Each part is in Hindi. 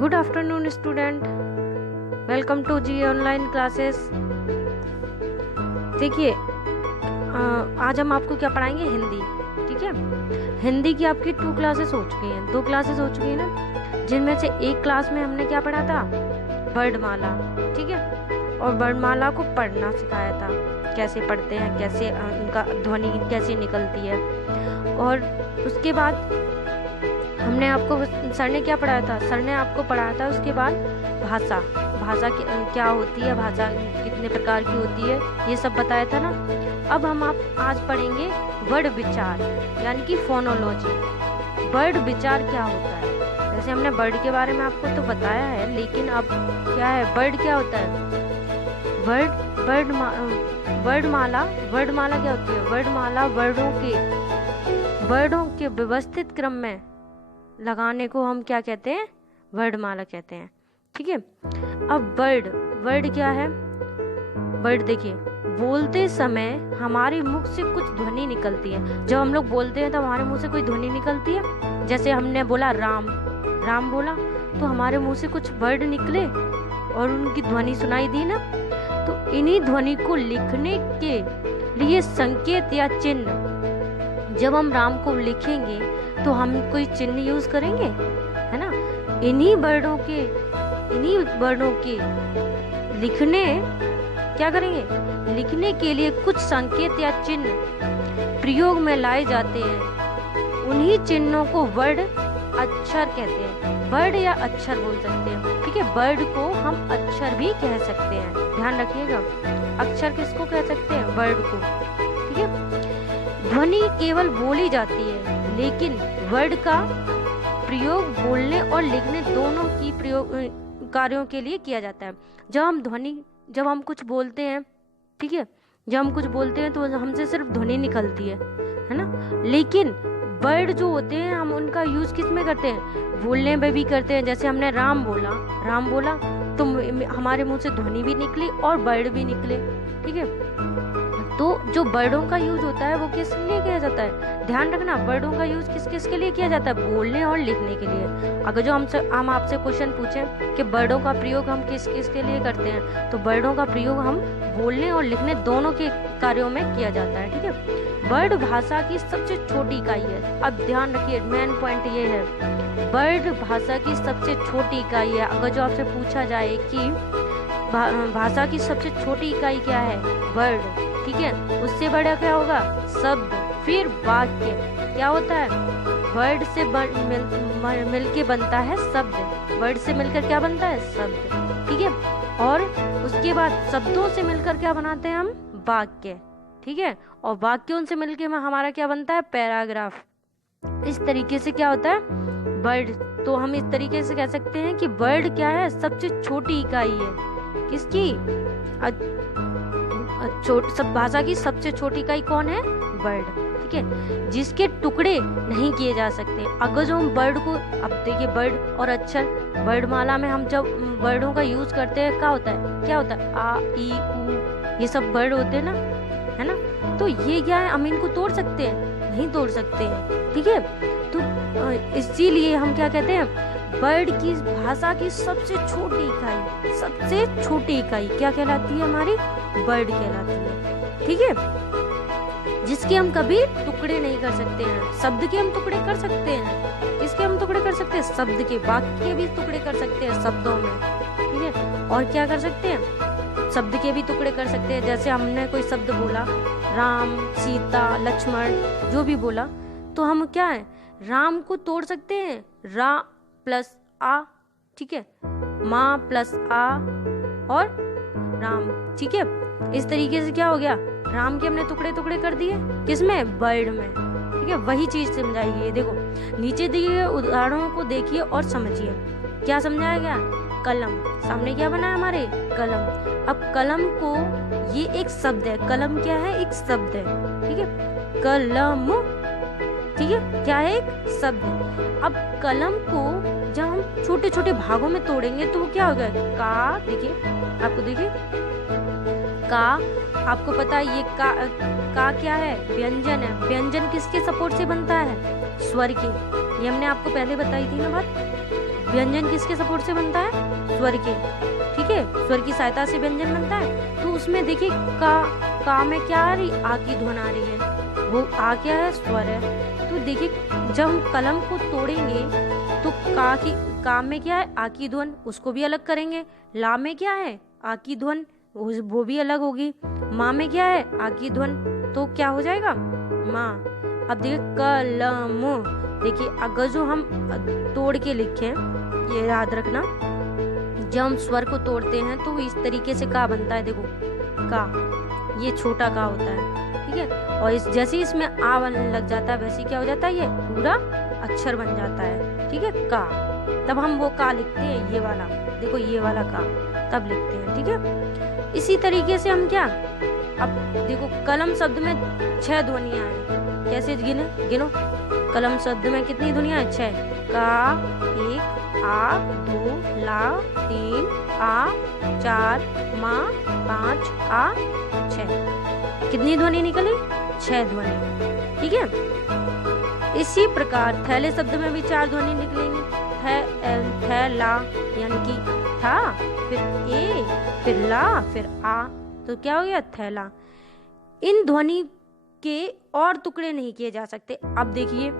Good afternoon student, welcome to G online classes. देखिए, आज हम आपको क्या पढ़ाएंगे, हिंदी। ठीक है, हिंदी की आपकी 2 क्लासेस हो चुकी हैं, 2 क्लासेस हो चुकी हैं ना, जिनमें से एक क्लास में हमने क्या पढ़ा था, वर्णमाला। ठीक है, और वर्णमाला को पढ़ना सिखाया था, कैसे पढ़ते हैं, कैसे उनका ध्वनि कैसे निकलती है। और उसके बाद हमने आपको, सर ने क्या पढ़ाया था, सर ने आपको पढ़ाया था उसके बाद भाषा क्या होती है, भाषा कितने प्रकार की होती है, ये सब बताया था ना। अब हम आज पढ़ेंगे वर्ड विचार, यानी कि फोनोलॉजी। वर्ड विचार क्या होता है? जैसे हमने वर्ड के बारे में आपको तो बताया है, लेकिन अब क्या है, वर्ड क्या होता है? वर्णमाला क्या होती है? वर्णमाला वर्डों के व्यवस्थित क्रम में लगाने को हम क्या कहते हैं, वर्णमाला कहते हैं। ठीक है, अब वर्ड क्या है? वर्ड देखिए, बोलते समय हमारे मुख से कुछ ध्वनि निकलती है। जब हम लोग बोलते हैं तब हमारे मुंह से कोई ध्वनि निकलती है। जैसे हमने बोला राम बोला, तो हमारे मुंह से कुछ वर्ड निकले और उनकी ध्वनि सुनाई दी ना। तो इन्हीं ध्वनि को लिखने के लिए संकेत या चिन्ह, जब हम राम को लिखेंगे तो हम कोई चिन्ह यूज करेंगे, है ना। इन्हीं वर्डों के लिखने क्या करेंगे, लिखने के लिए कुछ संकेत या चिन्ह प्रयोग में लाए जाते हैं। उन्हीं चिन्हों को वर्ड अक्षर कहते हैं। वर्ड या अक्षर बोल सकते हैं। ठीक है, वर्ड को हम अक्षर भी कह सकते हैं, ध्यान रखिएगा। अक्षर किसको कह सकते हैं? वर्ड को। ठीक है, ध्वनि केवल बोली जाती है, लेकिन वर्ड का प्रयोग बोलने और लिखने दोनों की कार्यों के लिए किया जाता है। जब हम कुछ बोलते हैं, ठीक है, जब हम कुछ बोलते हैं तो हमसे सिर्फ ध्वनि निकलती है ना। लेकिन वर्ड जो होते हैं, हम उनका यूज किस में करते हैं? बोलने में भी करते हैं। जैसे हमने राम बोला तो हमारे मुंह से ध्वनि भी निकली और वर्ड भी निकले। ठीक है, तो जो वर्डों का यूज होता है वो किस लिए किया जाता है? ध्यान रखना, वर्डों का यूज किस के लिए किया जाता है? बोलने और लिखने के लिए। अगर जो हम आपसे क्वेश्चन पूछें कि वर्डों का प्रयोग हम किस के लिए करते हैं, तो वर्डों का प्रयोग हम बोलने और लिखने दोनों के कार्यों में किया जाता है। ठीक है, वर्ड भाषा की सबसे छोटी इकाई है। अब ध्यान रखिए, मेन पॉइंट ये है, वर्ड भाषा की सबसे छोटी इकाई है। अगर जो आपसे पूछा जाए कि भाषा की सबसे छोटी इकाई क्या है? वर्ड। ठीक है, उससे बड़ा क्या होगा? शब्द, फिर वाक्य। क्या होता है? वर्ड से मिलके बनता है शब्द। वर्ड से मिलकर क्या बनता है? शब्द। ठीक है, और उसके बाद शब्दों से मिलकर क्या बनाते हैं हम? वाक्य। ठीक है, और वाक्यों से मिलके हमारा क्या बनता है? पैराग्राफ। इस तरीके से क्या होता है वर्ड। तो हम इस तरीके से कह सकते हैं कि वर्ड क्या है? सबसे छोटी इकाई है। किसकी? सब भाषा की सबसे छोटी इकाई कौन है? वर्ड। ठीक है, जिसके टुकड़े नहीं किए जा सकते। अगर जो हम वर्ड को, अब देखिए, वर्ड और अक्षर, वर्णमाला में हम जब वर्डों का यूज करते हैं क्या होता है? आ, ई, उ, ये सब वर्ड होते हैं ना, है ना। तो ये क्या है, हम इनको तोड़ सकते हैं? नहीं तोड़ सकते हैं। ठीक है, तो इसीलिए हम क्या कहते हैं, वर्ड की भाषा की सबसे छोटी इकाई क्या कहलाती है? हमारी वर्ड कहलाती है। ठीक है, जिसके हम कभी टुकड़े नहीं कर सकते हैं। शब्द के हम टुकड़े कर सकते हैं। किसके हम टुकड़े कर सकते हैं? शब्द के। वाक्य के भी टुकड़े कर सकते हैं शब्दों में। ठीक है, और क्या कर सकते हैं? शब्द के भी टुकड़े कर सकते हैं। जैसे हमने कोई शब्द बोला, राम, सीता, लक्ष्मण, जो भी बोला, तो हम क्या है, राम को तोड़ सकते हैं, रा प्लस आ। ठीक है, माँ प्लस आ और राम। ठीक है, इस तरीके से क्या हो गया, राम के हमने टुकड़े कर दिए। किसमें? वर्ड में। ठीक है, वही चीज समझाइए। ये देखो, नीचे दिए गए उदाहरणों को देखिए और समझिए। क्या समझाया गया? कलम। सामने क्या बना है हमारे? कलम। अब कलम को, ये एक शब्द है। कलम क्या है? एक शब्द है। ठीक है, कलम। ठीक है, क्या है? एक शब्द। अब कलम को जब हम छोटे छोटे भागों में तोड़ेंगे तो वो क्या होगा? का। देखिए, आपको देखिए, का, आपको पता है ये का क्या है? व्यंजन है। व्यंजन किसके सपोर्ट से बनता है? स्वर के। ये हमने आपको पहले बताई थी ना बात। व्यंजन किसके सपोर्ट से बनता है? स्वर के। ठीक है, स्वर की सहायता से व्यंजन बनता है। तो उसमें देखिए का में क्या आ रही? आ की ध्वन आ रही है। वो आ क्या है? स्वर है। तो देखिए जब हम कलम को तोड़ेंगे तो का में क्या है? आ की ध्वन, उसको भी अलग करेंगे। ला में क्या है? आ की ध्वन, वो भी अलग होगी। माँ में क्या है? आ की ध्वन, तो क्या हो जाएगा? माँ। अब देखिए कलम, देखिए अगर जो हम तोड़ के लिखें, ये याद रखना, जब हम स्वर को तोड़ते हैं तो इस तरीके से का बनता है। देखो का, ये छोटा का होता है। ठीक है, और जैसे इसमें आ बनने लग जाता है वैसे क्या हो जाता है? ये पूरा अक्षर बन जाता है। ठीक है, का। तब हम वो का लिखते हैं, ये वाला, देखो ये वाला का, तब लिखते हैं। ठीक है, इसी तरीके से हम क्या, अब देखो कलम शब्द में 6 ध्वनियां हैं। कैसे गिनो? कलम शब्द में कितनी ध्वनियां हैं? 6। का 1, आ 2, ला 3, आ 4, मा 5, आ 6। कितनी ध्वनि निकली? 6 ध्वनि। ठीक है, इसी प्रकार थैले शब्द में भी 4 ध्वनि निकलेंगी। थैला यानी कि था, फिर ए, फिर ला, फिर आ, तो क्या हो गया? थैला। इन ध्वनि के और टुकड़े नहीं किए जा सकते। अब देखिए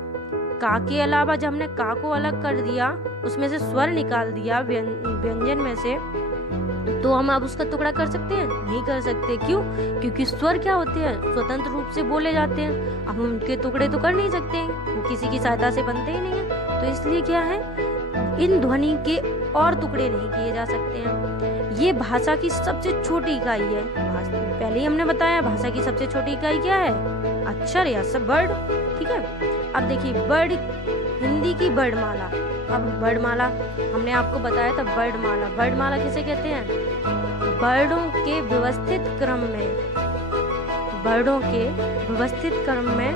का के अलावा जब हमने का को अलग कर दिया, उसमें से स्वर निकाल दिया व्यंजन में से, तो हम अब उसका टुकड़ा कर सकते हैं? नहीं कर सकते। क्यों? क्योंकि स्वर क्या होते हैं? स्वतंत्र रूप से बोले जाते हैं। अब हम उनके टुकड़े तो कर नहीं सकते, वो किसी की सहायता से बनते ही नहीं है। तो इसलिए क्या है, इन ध्वनि के और टुकड़े नहीं किए जा सकते हैं। ये भाषा की सबसे छोटी इकाई है। पहले ही हमने बताया भाषा की सबसे छोटी इकाई क्या है? अक्षर या सब वर्ड। ठीक है, अब देखिए वर्ड, हिंदी की वर्णमाला। अब वर्णमाला हमने आपको बताया था, वर्णमाला। वर्णमाला किसे कहते हैं? वर्णों के व्यवस्थित क्रम में, वर्णों के व्यवस्थित क्रम में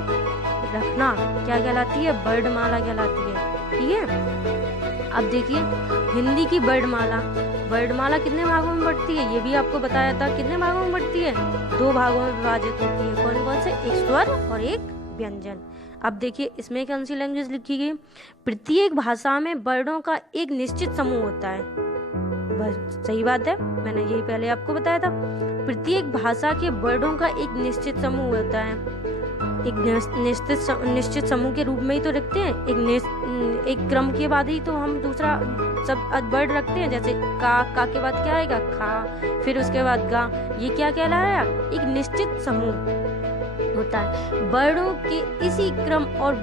रखना क्या कहलाती है? वर्णमाला कहलाती है। ठीक है, अब देखिए हिंदी की वर्णमाला, वर्णमाला कितने भागों में बढ़ती है? ये भी आपको बताया था। कितने भागों में बढ़ती है? 2 भागों में विभाजित होती है। कौन कौन से? एक स्वर और एक व्यंजन। अब देखिए इसमें कौन सी लैंग्वेज लिखी गई? प्रत्येक भाषा में वर्णों का एक निश्चित समूह होता है। बस सही बात है, मैंने यही पहले आपको बताया था। प्रत्येक भाषा के वर्णों का एक निश्चित समूह होता है। एक निश्चित समूह के रूप में ही तो रखते हैं। एक क्रम के बाद ही तो हम दूसरा सब वर्ड रखते हैं। जैसे का के बाद क्या आएगा? खा, फिर उसके बाद गा। ये क्या कहलाया? एक निश्चित समूह होता है। वर्णों के इसी क्रम और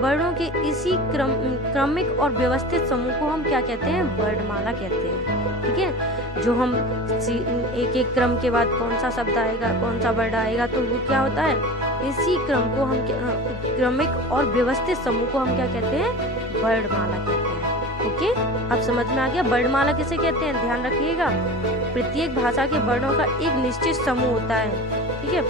वर्णों के इसी क्रमिक और व्यवस्थित समूह को हम क्या कहते हैं? वर्णमाला कहते हैं। ठीक है, जो हम एक एक क्रम के बाद कौन सा शब्द आएगा, कौन सा वर्ड आएगा, तो वो क्या होता है? इसी क्रम को हम क्रमिक और व्यवस्थित समूह को हम क्या कहते हैं? वर्णमाला कहते हैं। ओके, अब समझ में आ गया वर्णमाला किसे कहते हैं? ध्यान रखिएगा, प्रत्येक भाषा के वर्णों का एक निश्चित समूह होता है। ठीक है,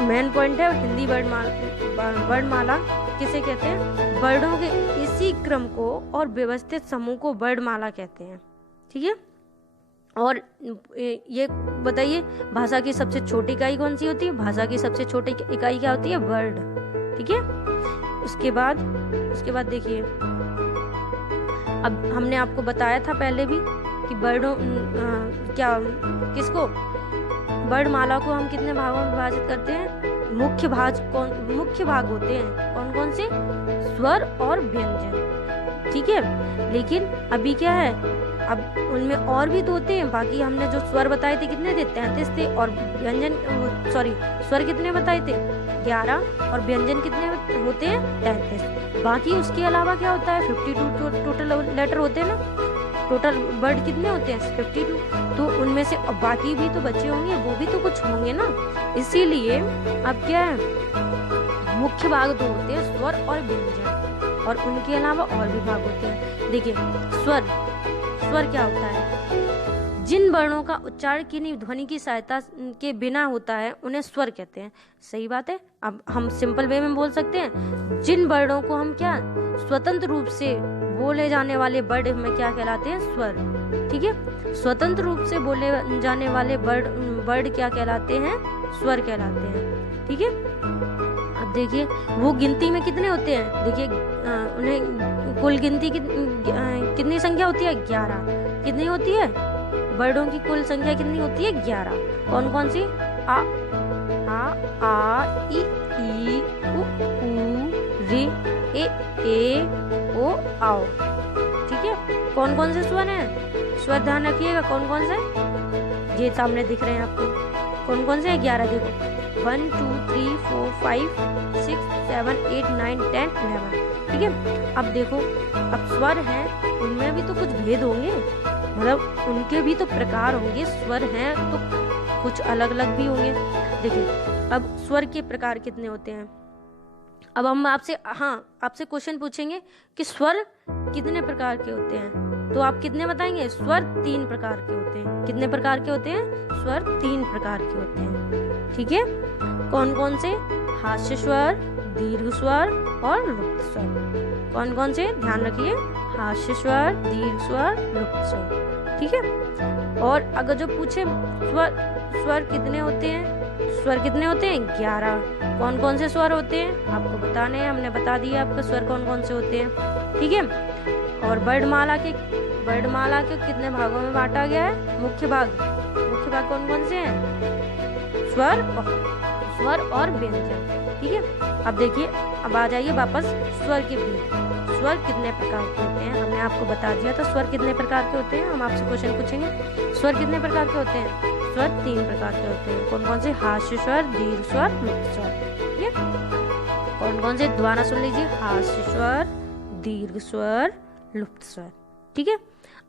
मेन पॉइंट है हिंदी वर्णमाला किसे कहते हैं? वर्णों के इसी क्रम को और व्यवस्थित समूह को वर्णमाला कहते हैं। ठीक है, और ये बताइए भाषा की सबसे छोटी इकाई कौन सी होती है? भाषा की सबसे छोटी इकाई क्या होती है? वर्ड। ठीक है, उसके बाद देखिए, अब हमने आपको बताया था पहले भी कि वर्णों किसको, वर्णमाला को हम कितने भागों में विभाजित करते हैं? मुख्य भाग होते हैं। कौन कौन से? स्वर और व्यंजन। ठीक है, लेकिन अभी क्या है, अब उनमें और भी तो होते हैं। बाकी हमने जो स्वर बताए थे कितने थे? 33 थे। और स्वर कितने बताए थे? 11। और व्यंजन कितने होते हैं? 33। बाकी उसके अलावा क्या होता है? 52 टोटल लेटर होते हैं ना। टोटल वर्ड कितने होते हैं? 52। तो उनमें से बाकी भी तो बचे होंगे, वो भी तो कुछ होंगे ना। इसीलिए अब क्या है, मुख्य भाग दो होते हैं, स्वर और व्यंजन, और उनके अलावा और भी भाग होते हैं। देखिए स्वर क्या होता है? जिन वर्णों का उच्चारण किन्हीं ध्वनि की सहायता के बिना होता है उन्हें स्वर कहते हैं। सही बात है। अब हम सिंपल वे में बोल सकते हैं, जिन वर्णों को हम क्या स्वतंत्र रूप से बोले जाने वाले वर्ड में क्या कहलाते हैं? स्वर। ठीक है, स्वतंत्र रूप से बोले जाने वाले वर्ड क्या कहलाते हैं? स्वर कहलाते हैं। ठीक है, अब देखिए वो गिनती में कितने होते हैं? देखिए उन्हें कुल गिनती कितनी संख्या होती है? 11। कितनी होती है? वर्डों की कुल संख्या कितनी होती है? 11। कौन कौन सी? आ आ ई उ रे ए ओ आओ। ठीक है, कौन कौन से स्वर हैं? स्वर ध्यान रखिएगा, कौन कौन से? ये सामने दिख रहे हैं आपको। कौन कौन से हैं? 11। देखो 1 2 3 4 5 6 7 8 9 10 11। ठीक है, अब देखो, अब स्वर हैं, उनमें भी तो कुछ भेद होंगे, मतलब उनके भी तो प्रकार होंगे। स्वर हैं तो कुछ अलग अलग भी होंगे। देखिए, अब स्वर के प्रकार कितने होते हैं? अब हम आपसे आपसे क्वेश्चन पूछेंगे कि स्वर कितने प्रकार के होते हैं, तो आप कितने बताएंगे? स्वर 3 प्रकार के होते हैं। कितने प्रकार के होते हैं? स्वर 3 प्रकार के होते हैं। ठीक है, कौन कौन से? हास्य स्वर, दीर्घ स्वर और लुप्त स्वर। कौन कौन से? ध्यान रखिए, हास्य स्वर, दीर्घ स्वर, लुप्त स्वर। ठीक है, और अगर जो पूछे स्वर कितने होते हैं? स्वर कितने होते हैं? 11। कौन कौन से स्वर होते हैं आपको बताने हैं, हमने बता दिया आपको स्वर कौन कौन से होते हैं। ठीक है, और वर्णमाला के कितने भागों में बांटा गया है? मुख्य भाग कौन कौन से हैं? स्वर और व्यंजन। ठीक है, अब देखिए, अब आ जाइए वापस स्वर के भेद। स्वर कितने प्रकार के होते हैं? हमने आपको बता दिया था स्वर कितने प्रकार के होते हैं। हम आपसे क्वेश्चन पूछेंगे, स्वर कितने प्रकार के होते हैं? स्वर 3 प्रकार के होते हैं। कौन कौन से? हास्य स्वर, दीर्घ स्वर, लुप्त स्वर। ठीक है, कौन कौन से? दोबारा सुन लीजिए, हास्य स्वर, दीर्घ स्वर, लुप्त स्वर। ठीक है,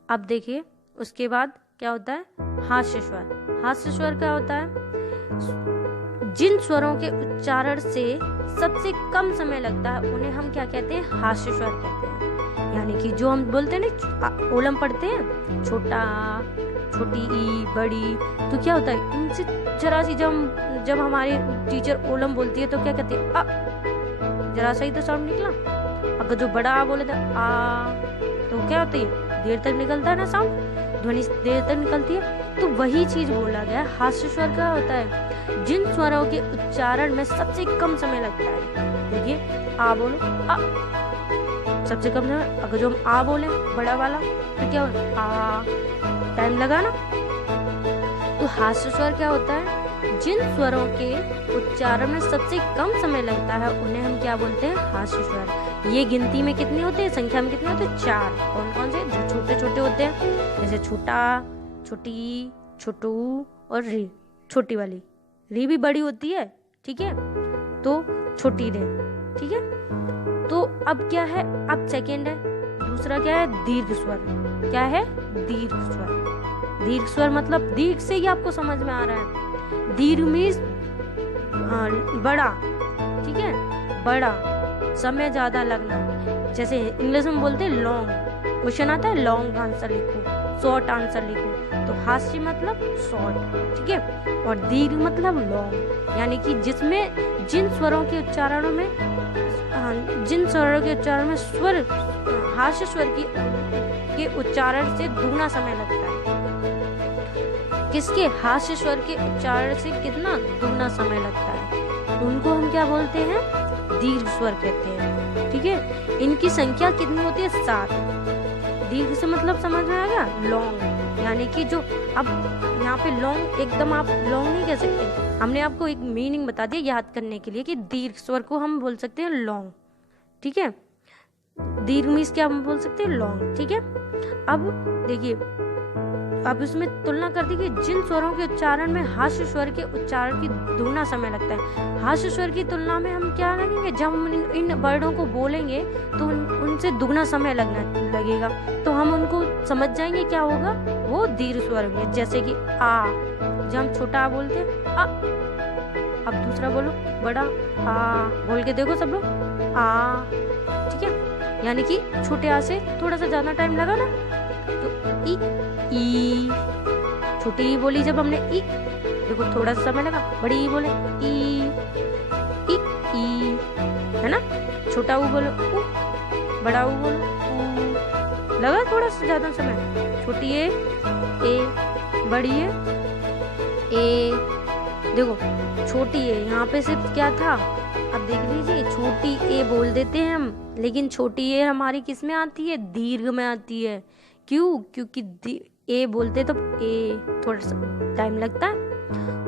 अब देखिए उसके बाद क्या होता है? हास्य स्वर। हास्य स्वर क्या होता है? जिन स्वरों के उच्चारण से सबसे कम समय लगता है उन्हें हम क्या कहते हैं? हास्य स्वर कहते हैं। यानी कि जो हम बोलते हैं ना, ओलम पढ़ते हैं, छोटा, छोटी ई, बड़ी, तो क्या होता है इनसे जरा सी जब हमारे टीचर ओलम बोलती है तो क्या कहते हैं? आ, जरा सा ही तो साउंड निकला। अगर जो बड़ा आ बोले तो आ, तो क्या होती है? देर तक निकलता है ना साउंड, ध्वनि देर तक निकलती है। तो वही चीज बोला गया है। हास्य स्वर क्या होता है? जिन स्वरों के उच्चारण में सबसे कम समय लगता है। देखिए, आ बोलो, आ, सबसे कम समय। अगर जो हम आ बोले बड़ा वाला तो क्या होगा? आ, टाइम लगा ना। तो हास्य स्वर क्या होता है? जिन स्वरों के उच्चारण में सबसे कम समय लगता है उन्हें हम क्या बोलते हैं? हास्य स्वर। ये गिनती में कितने होते हैं? संख्या में कितने होते हैं? 4। कौन कौन से? जो छोटे छोटे होते हैं, जैसे छोटा, छोटी, छोटू और री। छोटी वाली री भी बड़ी होती है। ठीक है, तो छोटी रे। ठीक है, तो अब क्या है? अब सेकेंड है, दूसरा क्या है? दीर्घ स्वर। क्या है? दीर्घ स्वर। दीर्घ स्वर मतलब दीर्घ से ही आपको समझ में आ रहा है। दीर्घ मीन्स बड़ा। ठीक है, बड़ा, समय ज्यादा लगना। जैसे इंग्लिश में बोलते हैं लॉन्ग। क्वेश्चन आता है लॉन्ग आंसर लिखो, शॉर्ट आंसर लिखो, तो हास्य मतलब शॉर्ट। ठीक है, और दीर्घ मतलब लॉन्ग। यानी कि जिसमें जिन स्वरों के उच्चारणों में स्वर, हास्य स्वर के उच्चारण से दुगना समय लगता है। किसके? हास्य स्वर के उच्चारण से कितना दुगना समय लगता है, उनको हम क्या बोलते हैं? दीर्घ स्वर कहते हैं। ठीक है, इनकी संख्या कितनी होती है? 7। दीर्घ से मतलब समझ में आ गया? लॉन्ग। यानी कि जो अब यहाँ पे लॉन्ग, एकदम आप लॉन्ग नहीं कह सकते। हमने आपको एक मीनिंग बता दिया याद करने के लिए कि दीर्घ स्वर को हम बोल सकते हैं लॉन्ग। ठीक है, दीर्घ मीन्स क्या हम बोल सकते हैं? लॉन्ग। ठीक है, अब देखिए, अब इसमें तुलना कर दी कि जिन स्वरों के उच्चारण में हास्य स्वर के उच्चारण की दुगना समय लगता है। हास्य स्वर की तुलना में हम क्या लगेंगे? जब हम इन वर्डों को बोलेंगे तो उनसे दुगना समय लगेगा, तो हम उनको समझ जाएंगे क्या होगा? वो दीर्घ स्वर होंगे। जैसे कि आ, जब हम छोटा आ बोलते हैं, आ। अब दूसरा बोलो, बड़ा आ, बोल के देखो सब लोग, आ। ठीक है, यानी कि छोटे आ से थोड़ा सा ज्यादा टाइम लगा ना, तो ई। छोटी ई बोली जब हमने, ई, देखो थोड़ा सा समय लगा। बड़ी ई बोले, ई, है ना। छोटा ऊ बोलो, ऊ। बड़ा ऊ बोलो, ऊ। लगा थोड़ा सा ज्यादा समय। छोटी ए, बड़ी ए। देखो छोटी ए यहाँ पे सिर्फ क्या था? अब देख लीजिए, छोटी ए बोल देते हैं हम, लेकिन छोटी ए हमारी किस में आती है? दीर्घ में आती है। क्यों? क्योंकि ए बोलते तो ए थोड़ा सा टाइम लगता है,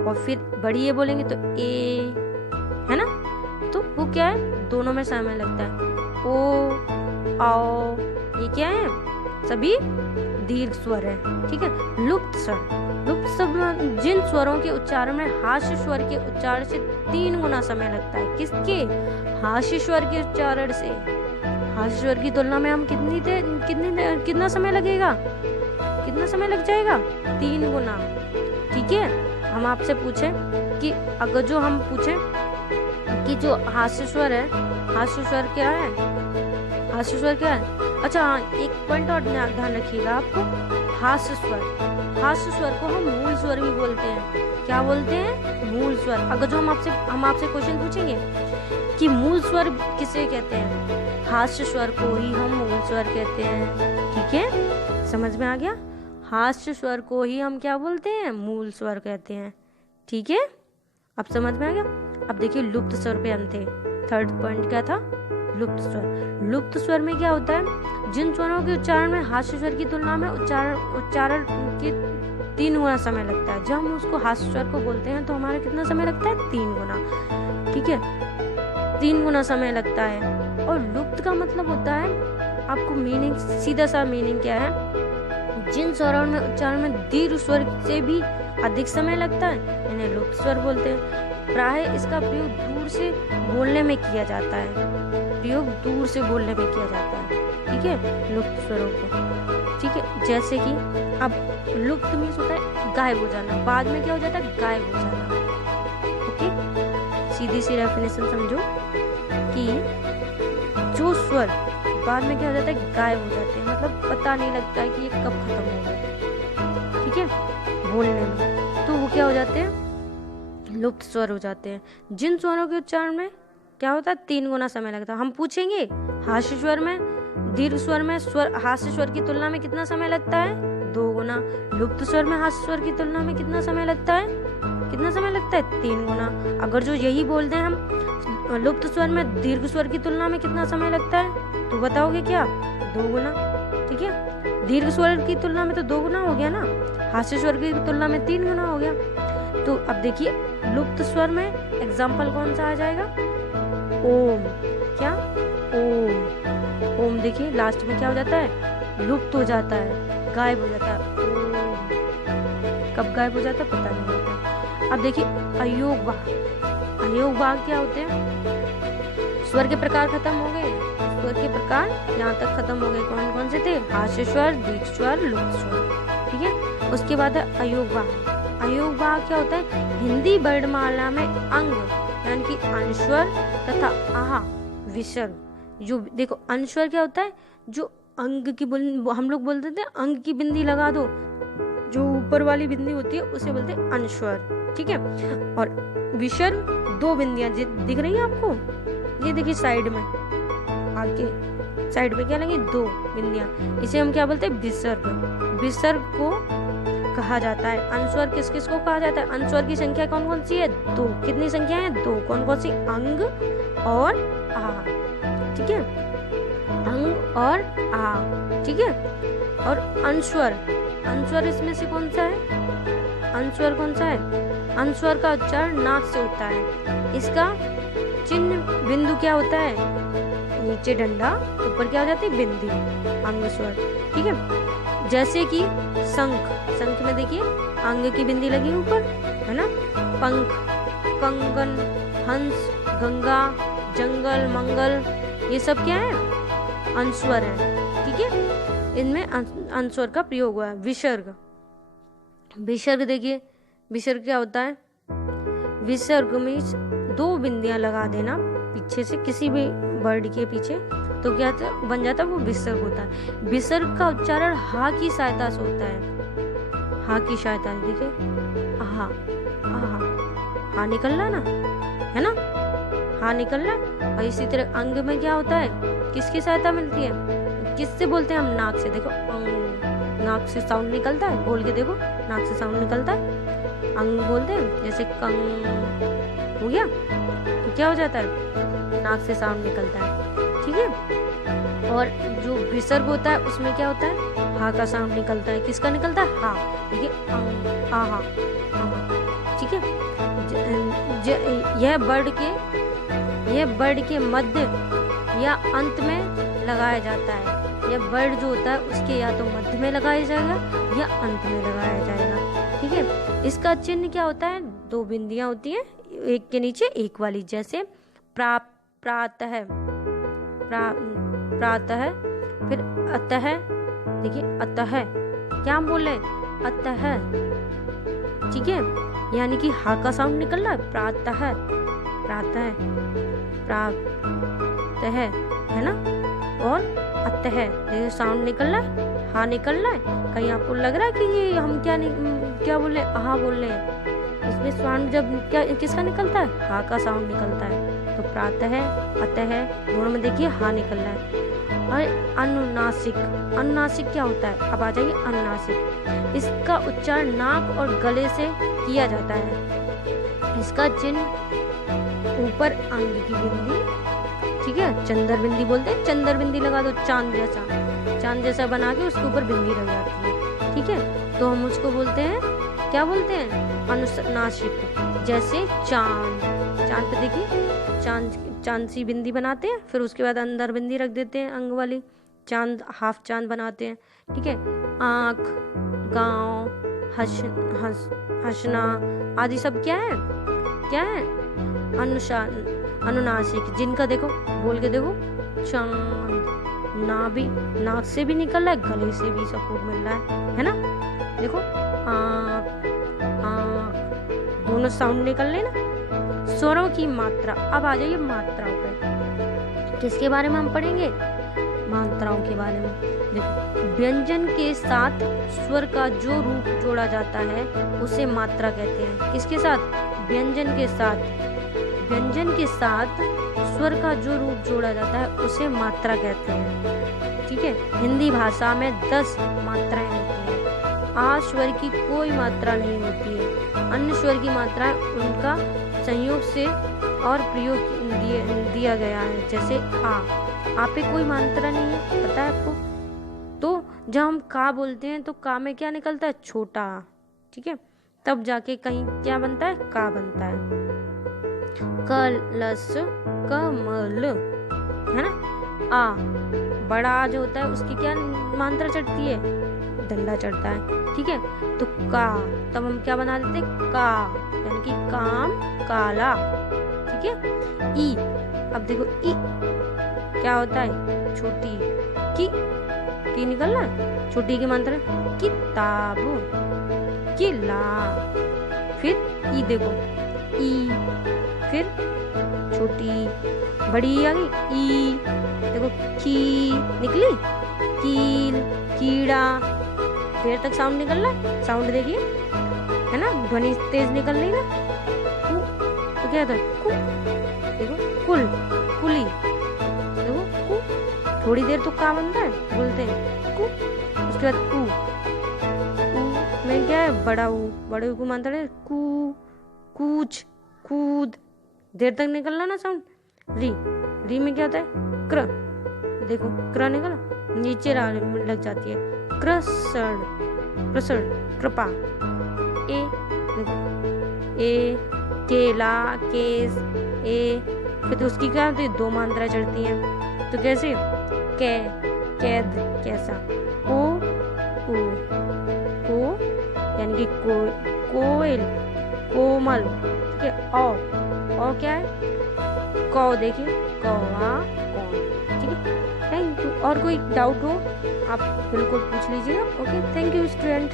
और फिर बड़ी ए बोलेंगे तो ए, है ना, तो वो क्या है? दोनों में समय लगता है। ओ, आओ, ये क्या है? सभी दीर्घ स्वर है। ठीक है। लुप्त स्वर, लुप्त स्वर जिन स्वरों के उच्चारण में हास्य स्वर के उच्चारण से 3 गुना समय लगता है। किसके? हास्य स्वर के उच्चारण से। हास्य स्वर की तुलना में हम कितना समय लगेगा? कितना समय लग जाएगा? 3 गुना। ठीक है। हम आपसे पूछें कि अगर जो हम पूछें कि जो हास्य स्वर है, हास्य स्वर क्या है? हास्य स्वर क्या है? अच्छा हाँ, एक पॉइंट और ध्यान रखिएगा आपको, हास्य स्वर, हास्य स्वर को हम मूल स्वर भी बोलते हैं। क्या बोलते हैं? मूल स्वर। अगर जो हम आपसे क्वेश्चन पूछेंगे कि मूल स्वर किसे कहते हैं, हास्य स्वर को ही हम मूल स्वर कहते हैं। ठीक है, समझ में आ गया? हास्य स्वर को ही हम क्या बोलते हैं? मूल स्वर कहते हैं। ठीक है, अब समझ में आ गया? अब देखिए लुप्त स्वर पे हम थे। थर्ड पॉइंट क्या था? लुप्त स्वर। लुप्त स्वर में क्या होता है? जिन स्वरों के उच्चारण में हास्य स्वर की तुलना में उच्चारण के 3 गुना समय लगता है। जब हम उसको हास्य स्वर को बोलते हैं तो हमारा कितना समय लगता है? 3 गुना। ठीक है, 3 गुना समय लगता है। और लुप्त का मतलब होता है, आपको मीनिंग, सीधा सा मीनिंग क्या है? जिन स्वरों में उच्चारण में दीर्घ स्वर से भी अधिक समय लगता है, इन्हें लुप्त स्वर बोलते हैं। प्रायः इसका प्रयोग दूर से बोलने में किया जाता है। प्रयोग दूर से बोलने में किया जाता है। ठीक है, लुप्त स्वरों को। ठीक है, जैसे कि अब लुप्त मीन्स होता है गायब हो जाना, बाद में क्या हो जाता है? गायब हो जाना। ओके, सीधी सी डेफिनेशन समझो कि जो स्वर बाद में क्या हो जाता है? गायब हो जाते हैं, मतलब पता नहीं लगता है कि ये कब खत्म हो गए। ठीक है, बोलने में, तो वो क्या हो जाते हैं? लुप्त स्वर हो जाते हैं। जिन स्वरों के उच्चारण में क्या होता है? 3 गुना समय लगता है। हम पूछेंगे हास्य स्वर में, दीर्घ स्वर में हास्य स्वर की तुलना में कितना समय लगता है? 2 गुना। लुप्त स्वर में हास्य स्वर की तुलना में कितना समय लगता है? कितना समय लगता है? 3 गुना। अगर जो यही बोल दें हम, लुप्त स्वर में दीर्घ स्वर की तुलना में कितना समय लगता है, तो बताओगे क्या? 2 गुना। ठीक है, दीर्घ स्वर की तुलना में तो 2 गुना हो गया ना, हास्य स्वर की तुलना में 3 गुना हो गया। तो अब देखिए लुप्त स्वर में एग्जाम्पल कौन सा आ जाएगा? ओम। क्या? ओम। ओम देखिए लास्ट में क्या हो जाता है? लुप्त हो जाता है, गायब हो जाता है। ओम कब गायब हो जाता है? पता नहीं होता। अब देखिए अयोग वाग। अयोग वाग क्या होते हैं? स्वर के प्रकार खत्म हो गए। स्वर के प्रकार यहाँ तक खत्म हो गए। कौन कौन से थे? हास्य स्वर, दीर्घ स्वर, लुप्त स्वर। ठीक है, उसके बाद है अयोग वाग। अयोग वाग क्या होता है? हिंदी वर्णमाला में अंग यानी कि अनुस्वर तथा आहा विसर्ग। जो देखो अनुस्वर क्या होता है? जो अंग की हम लोग बोलते थे अंग की बिंदी लगा दो, जो ऊपर वाली बिंदी होती है उसे बोलते हैं अनुस्वर। ठीक है, और विसर्ग 2 बिंदियां दिख रही है आपको, ये देखिए साइड में, आगे साइड में क्या लगी? 2 बिंदियां, इसे हम क्या बोलते हैं? विसर्ग। विसर्ग को कहा जाता है। अनुस्वर किस किस को कहा जाता है? अनुस्वर की संख्या कौन कौन सी है? 2। कितनी संख्या है? 2। कौन कौन सी? अंग और आ। ठीक है, अंग और आ। ठीक है, और अनुस्वर, अनुस्वर इसमें से कौन सा है? अनुस्वर कौन सा है? अनुस्वर का उच्चारण नाक से होता है। इसका चिन्ह बिंदु क्या होता है? नीचे डंडा, ऊपर क्या हो जाती है? बिंदी, अंग स्वर। ठीक है, जैसे कि शंख। शंख में देखिए अंग की बिंदी लगी ऊपर, है ना। पंख, कंगन, हंस, गंगा, जंगल, मंगल, ये सब क्या है? अनुस्वर है। ठीक है, इनमें अनुस्वर का प्रयोग हुआ है। विसर्ग। विसर्ग देखिए, विसर्ग क्या होता है? विसर्ग में 2 बिंदियां लगा देना पीछे से, किसी भी वर्ड के पीछे, तो क्या बन जाता है? वो विसर्ग होता है। विसर्ग का उच्चारण हा की सहायता से होता है। हा की सहायता से, देखिए आहा, आहा, हा निकल रहा ना, है ना, हा निकल रहा। और इसी तरह अंग में क्या होता है? किसकी सहायता मिलती है? किससे बोलते हैं हम? नाक से। देखो अंग, नाक से साउंड निकलता है, बोल के देखो, नाक से साउंड निकलता है, अंग बोलते हैं। जैसे कंग हो गया, तो क्या हो जाता है, नाक से साउंड निकलता है, ठीक है। और जो विसर्ग होता है उसमें क्या होता है, हा का साउंड निकलता है। किसका निकलता है, हा, देखिए आहा, ठीक है। यह वर्ड के मध्य या अंत में लगाया जाता है। यह वर्ड जो होता है उसके या तो मध्य में लगाया जाएगा या अंत में लगाया जाएगा, ठीक है। इसका चिन्ह क्या होता है, 2 बिंदियां होती हैं, एक के नीचे एक वाली, जैसे प्रातः, प्रातः, फिर अतः, देखिए अतः, क्या हम बोल रहे हैं, अतः, ठीक है, यानी कि हा का साउंड निकल रहा है, प्रातः, प्रातः, प्रातः, है ना। और अतः, देखिए साउंड निकल रहा है, हा निकल रहा है। कहीं आपको लग रहा है कि ये हम क्या बोल रहे हैं, हा बोल रहे हैं। इसमें साउंड जब क्या किसका निकलता है, हा का साउंड निकलता है। तो प्रातः, अतः, दोनों में देखिए हा निकल रहा है। और अनुनासिक, अनुनासिक क्या होता है, अब आ जाइए अनुनासिक। इसका उच्चारण नाक और गले से किया जाता है। इसका चिन्ह ऊपर अंग की बिंदी, ठीक है, चंद्र बिंदी बोलते हैं, चंद्र बिंदी लगा दो, चांद जैसा बना के उसके ऊपर बिंदी लग जाती है, ठीक है। तो हम उसको बोलते हैं, क्या बोलते हैं, अनुनासिक। जैसे चांद पे देखिए चांद सी बिंदी बनाते हैं, फिर उसके बाद अंदर बिंदी रख देते हैं अंग वाली, चांद, हाफ चांद बनाते हैं, ठीक है। आँख, गाँव, हंसना आदि सब क्या है अनुनासिक। जिनका देखो, बोल के देखो, चांद, नाक से भी निकल रहा है, गले से भी सपोर्ट मिल रहा है ना। देखो आँख, दोनों साउंड निकल रहे ना। स्वरों की मात्रा, अब आ जाइए मात्राओं पे। किसके बारे में हम पढ़ेंगे, मात्राओं के बारे में। देखो, व्यंजन के साथ स्वर का जो रूप जोड़ा जाता है उसे मात्रा कहते हैं। किसके साथ, व्यंजन के साथ स्वर का जो रूप जोड़ा जाता है उसे मात्रा कहते हैं, ठीक है। हिंदी भाषा में 10 मात्राएं होती हैं। आ स्वर की कोई मात्रा नहीं होती है। अन्य स्वर की मात्राएं उनका संयोग से और प्रयोग दिया गया है, जैसे आ पे कोई मात्रा नहीं है, पता है आपको। तो जब हम का बोलते हैं तो का में क्या निकलता है, छोटा, ठीक है, तब जाके कहीं क्या बनता है, का बनता है। कलश, कमल, है ना। आ बड़ा जो होता है उसकी क्या मात्रा चढ़ती है, डंडा चढ़ता है, ठीक है। तो का, तब हम क्या बना देते हैं, का, यानी कि काम, काला, ठीक है। ई, अब देखो ई क्या होता है, छोटी, की निकल रहा है, छोटी की मात्रा किताब, किला। फिर ई देखो, ई, फिर छोटी, बड़ी आ गई, ई, देखो की निकली, कील, कीड़ा, देर तक साउंड निकल रहा है, साउंड देखिए, है ना, ध्वनि तेज निकल रही ना। कु, तो क्या होता है, कु, देखो कुल, कुली, देखो कु, थोड़ी देर तो का बनता है, बोलते हैं कु, उसके बाद ऊ में क्या है, बड़ा ऊ, बड़े ऊ को मानता है कू, कूच, कूद, देर तक निकलना ना साउंड। री में क्या होता है, क्र, देखो क्र निकला, नीचे लग जाती है, क्रसड़, कृपा। ए, केला, केस, ए, फिर तो उसकी क्या होती है, 2 मात्रा चढ़ती हैं, तो कैसे, कैद, कैसा। ओ यानी कि कोयल, कोमल, ठीक है। औ क्या है, कौ, देखिए कौवा, कौन, ठीक है। Thank you. और कोई डाउट हो आप बिल्कुल पूछ लीजिएगा। Okay, thank you student.